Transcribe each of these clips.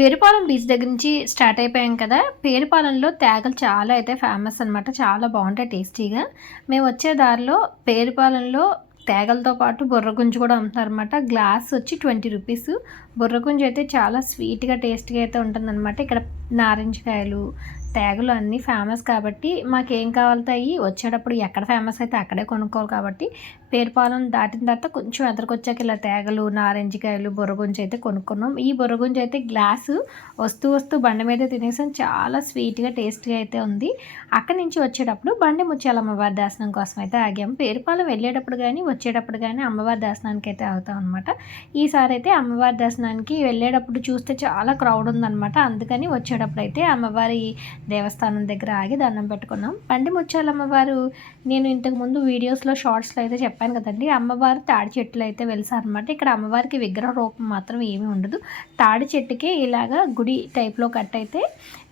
Perupalem beach దగ్గర నుంచి start అయిపోయాం కదా. పేరుపాలెంలో తేగలు చాలా అయితే ఫేమస్ అనమాట చాలా బాగుంటాయి టేస్టీగా మేము వచ్చే దారిలో పేరుపాలెంలో తేగలతో పాటు బుర్రగుంజు కూడా అమ్ముతారనమాట గ్లాస్ వచ్చి ట్వంటీ రూపీస్. బుర్రగుంజు అయితే చాలా స్వీట్గా టేస్ట్గా అయితే ఉంటుందన్నమాట. ఇక్కడ నారింజకాయలు తేగలు అన్నీ ఫేమస్ కాబట్టి మాకేం కావాలతాయి? వచ్చేటప్పుడు ఎక్కడ ఫేమస్ అయితే అక్కడే కొనుక్కోవాలి కాబట్టి పేరుపాలెం దాటిన తర్వాత కొంచెం ఎదరికొచ్చాక ఇలా తేగలు నారింజకాయలు బుర్రగుంజు అయితే కొనుక్కున్నాం. ఈ బుర్రగుంజు అయితే గ్లాసు వస్తూ వస్తూ బండి మీద తినేసాం. చాలా స్వీట్గా టేస్ట్గా అయితే ఉంది. అక్కడి నుంచి వచ్చేటప్పుడు బండి ముత్యాల అమ్మవారి దర్శనం కోసం అయితే ఆగాము పేరుపాలెం వెళ్ళేటప్పుడు కానీ వచ్చేటప్పుడు కానీ అమ్మవారి దర్శనానికి అయితే అవుతాం అనమాట ఈసారి అయితే అమ్మవారి దర్శనానికి వెళ్ళేటప్పుడు చూస్తే చాలా క్రౌడ్ ఉందన్నమాట. అందుకని వచ్చేటప్పుడు అయితే అమ్మవారి దేవస్థానం దగ్గర ఆగి దండం పెట్టుకున్నాం. పండి ముత్యాల అమ్మవారు నేను ఇంతకు ముందు వీడియోస్లో షార్ట్స్లో అయితే చెప్పాను కదండి అమ్మవారు తాడి చెట్లు అయితే వెలిసారనమాట ఇక్కడ అమ్మవారికి విగ్రహ రూపం మాత్రం ఏమీ ఉండదు. తాడి చెట్టుకే ఇలాగా గుడి టైప్లో కట్ అయితే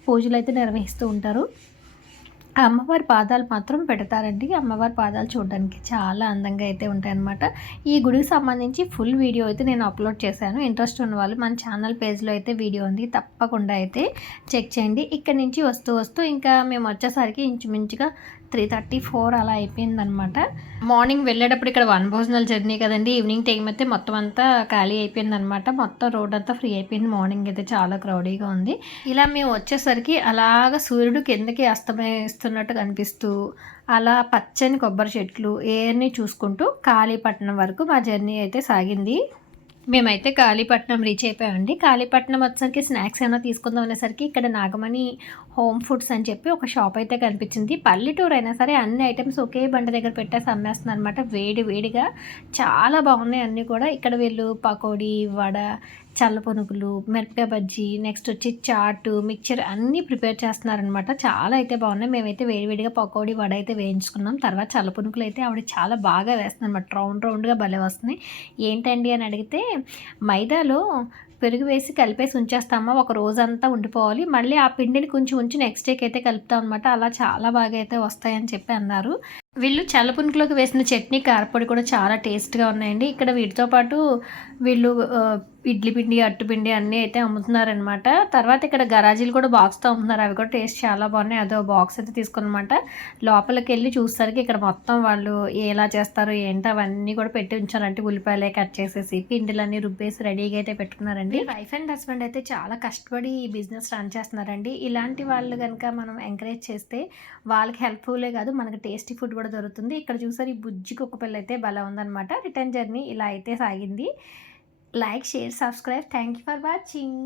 పూజలు అయితే నిర్వహిస్తూ ఉంటారు. అమ్మవారి పాదాలు మాత్రం పెడతారండి. అమ్మవారి పాదాలు చూడడానికి చాలా అందంగా అయితే ఉంటాయన్నమాట. ఈ గుడికి సంబంధించి ఫుల్ వీడియో అయితే నేను అప్లోడ్ చేశాను. ఇంట్రెస్ట్ ఉన్న వాళ్ళు మన ఛానల్ పేజ్లో అయితే వీడియో ఉంది. తప్పకుండా అయితే చెక్ చేయండి. ఇక్కడ నుంచి వస్తూ వస్తూ ఇంకా మేము వచ్చేసరికి ఇంచుమించుగా త్రీ థర్టీ ఫోర్ అలా అయిపోయిందనమాట. మార్నింగ్ వెళ్ళేటప్పుడు ఇక్కడ వన్ భోజనాలు జర్నీ కదండి. ఈవినింగ్ టైం అయితే మొత్తం అంతా ఖాళీ అయిపోయిందనమాట. మొత్తం రోడ్ అంతా ఫ్రీ అయిపోయింది. మార్నింగ్ అయితే చాలా క్రౌడీగా ఉంది. ఇలా మేము వచ్చేసరికి అలాగ సూర్యుడు కిందకి అస్తమయిస్తున్నట్టు కనిపిస్తూ అలా పచ్చని కొబ్బరి చెట్లు ఏర్ని చూసుకుంటూ కాళీపట్నం వరకు మా జర్నీ అయితే సాగింది. మేమైతే కాళీపట్నం రీచ్ అయిపోయామండి. కాళీపట్నం వచ్చేసరికి స్నాక్స్ ఏమైనా తీసుకుందాం అనేసరికి ఇక్కడ నాగమణి హోమ్ ఫుడ్స్ అని చెప్పి ఒక షాప్ అయితే కనిపించింది. పల్లెటూరు అయినా సరే అన్ని ఐటమ్స్ ఒకే బండి దగ్గర పెట్టేసి అమ్మేస్తున్నారు అనమాట వేడి వేడిగా చాలా బాగున్నాయి అన్నీ కూడా. ఇక్కడ వీళ్ళు పకోడీ వడ చల్ల పునుగులు మిరపకాయ బజ్జీ నెక్స్ట్ వచ్చి చాటు మిక్చర్ అన్నీ ప్రిపేర్ చేస్తున్నారనమాట చాలా అయితే బాగున్నాయి. మేమైతే వేడివేడిగా పకోడీ వడ అయితే వేయించుకున్నాం. తర్వాత చల్ల పునుగులు అయితే ఆవిడ చాలా బాగా వేస్తుంది అనమాట రౌండ్ రౌండ్గా భలే వస్తున్నాయి ఏంటండి అని అడిగితే మైదాలో పెరుగు వేసి కలిపేసి ఉంచేస్తామా? ఒక రోజంతా ఉండిపోవాలి. మళ్ళీ ఆ పిండిని కొంచెం ఉంచి నెక్స్ట్ డేకి అయితే కలుపుతాం అనమాట అలా చాలా బాగా అయితే వస్తాయని చెప్పి అన్నారు. వీళ్ళు చల్లపునుకులోకి వేసిన చట్నీ కారపొడి కూడా చాలా టేస్ట్గా ఉన్నాయండి. ఇక్కడ వీటితో పాటు వీళ్ళు ఇడ్లీ పిండి అట్టుపిండి అన్నీ అయితే అమ్ముతున్నారనమాట తర్వాత ఇక్కడ గరాజీలు కూడా బాక్స్తో అమ్ముతున్నారు. అవి కూడా టేస్ట్ చాలా బాగున్నాయి. అదో బాక్స్ అయితే తీసుకున్నమాట. లోపలికి వెళ్ళి చూసరికి ఇక్కడ మొత్తం వాళ్ళు ఎలా చేస్తారు ఏంటో అవన్నీ కూడా పెట్టి ఉంచారంటే ఉల్లిపాయలే కట్ చేసేసి పిండిలన్నీ రుబ్బేసి రెడీగా అయితే పెట్టుకున్నారండి. వైఫ్ అండ్ హస్బెండ్ అయితే చాలా కష్టపడి ఈ బిజినెస్ రన్ చేస్తున్నారండి. ఇలాంటి వాళ్ళు కనుక మనం ఎంకరేజ్ చేస్తే వాళ్ళకి హెల్ప్ఫుల్లే కాదు మనకి టేస్టీ ఫుడ్ కూడా దొరుకుతుంది. ఇక్కడ చూసారు ఈ బుజ్జి కుక్క పిల్ల అయితే బలం ఉందనమాట రిటర్న్ జర్నీ ఇలా అయితే సాగింది. Like share subscribe. Thank you for watching.